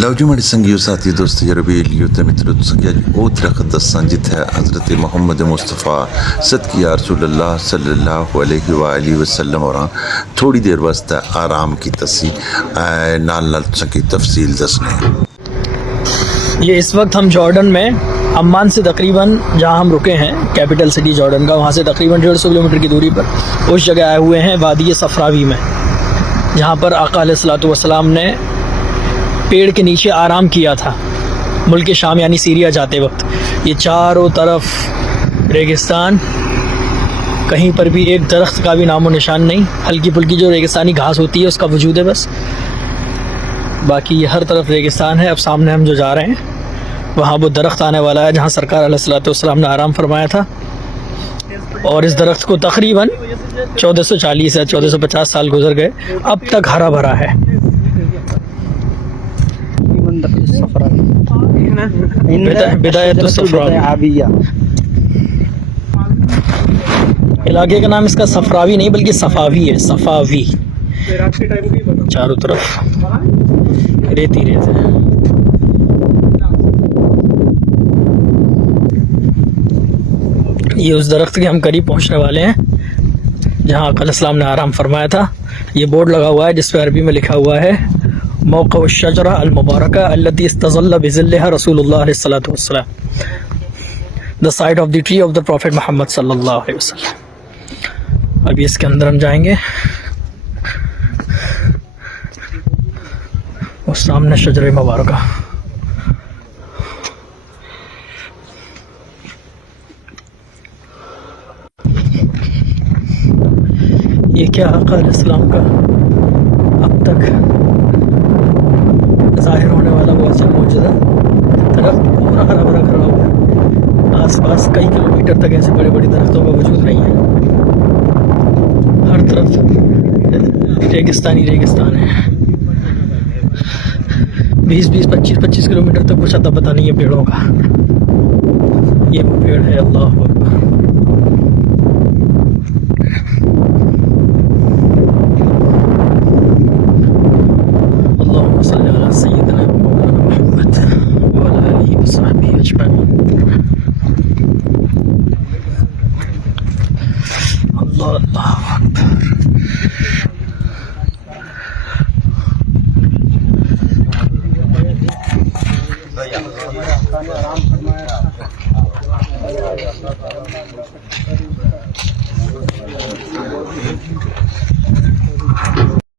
لو جو ہمارے سنگیو ساتھی دوست ربی لیو تمتر سنگیا او درخت دستان جت ہے حضرت محمد مصطفیٰ صدقی یا رسول اللہ صلی اللہ علیہ وآلہ وسلم اور تھوڑی دیر واسطہ آرام کی نال کی تفصیل دسنے. یہ اس وقت ہم جارڈن میں عمان سے تقریباً جہاں ہم رکے ہیں کیپٹل سٹی جارڈن کا وہاں سے تقریباً 150 کلومیٹر کی دوری پر اس جگہ آئے ہوئے ہیں وادی صفراوی میں, جہاں پر آقا علیہ الصلوۃ والسلام نے پیڑ کے نیچے آرام کیا تھا ملک شام یعنی سیریا جاتے وقت. یہ چاروں طرف ریگستان, کہیں پر بھی ایک درخت کا بھی نام و نشان نہیں, ہلکی پھلکی جو ریگستانی گھاس ہوتی ہے اس کا وجود ہے بس, باقی یہ ہر طرف ریگستان ہے. اب سامنے ہم جو جا رہے ہیں وہاں وہ درخت آنے والا ہے جہاں سرکار علیہ الصلوۃ والسلام نے آرام فرمایا تھا, اور اس درخت کو تقریباً 1440 یا 1450 سال گزر گئے, اب تک ہرا بھرا ہے. بدایت الصفراوی علاقے کا نام اس کا صفراوی نہیں بلکہ صفاوی ہے. صفاوی چاروں طرف ریت ہی ریت ہے. یہ اس درخت کے ہم قریب پہنچنے والے ہیں جہاں آقا علیہ السلام نے آرام فرمایا تھا. یہ بورڈ لگا ہوا ہے جس پہ عربی میں لکھا ہوا ہے موقع الشجرہ المبارکہ التی استظل بظلها رسول اللہ علیہ الصلوۃ والسلام, the site of the tree of the Prophet محمد صلی اللہ علیہ وسلم. ابھی اس کے اندر ہم جائیں گے, اور سامنے شجر مبارکہ. یہ کیا آقا علیہ السلام کا اب تک ظاہر ہونے والا وہ اصل معجزہ, درخت پورا ہرا بھرا کھڑا ہوا ہے. آس پاس کئی کلومیٹر تک ایسے بڑے بڑے درختوں کا وجود نہیں ہے, ہر طرف ریگستانی ریگستان ہے. 20-25 کلومیٹر تک کچھ اتا پتہ نہیں ہے پیڑوں کا. یہ وہ پیڑ ہے. اللہ اکبر. اللہم صلی علی سیدنا مولانا محمد وعلی آلہ وصحبہ اجمعین. اللہ اکبر.